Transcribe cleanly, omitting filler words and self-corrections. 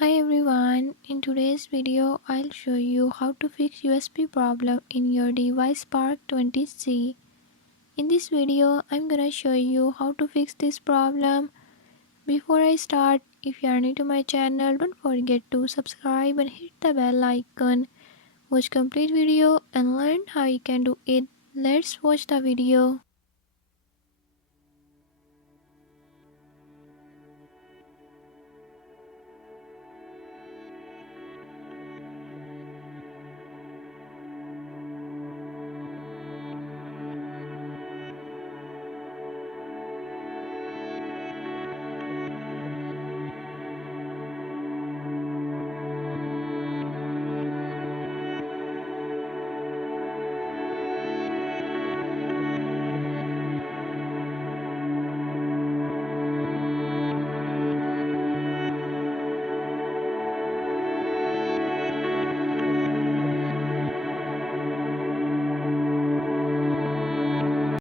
Hi everyone, in today's video I'll show you how to fix USB problem in your device Spark 20C. In this video I'm gonna show you how to fix this problem. Before I start, if you are new to my channel, don't forget to subscribe and hit the bell icon. Watch complete video and learn how you can do it. Let's watch the video.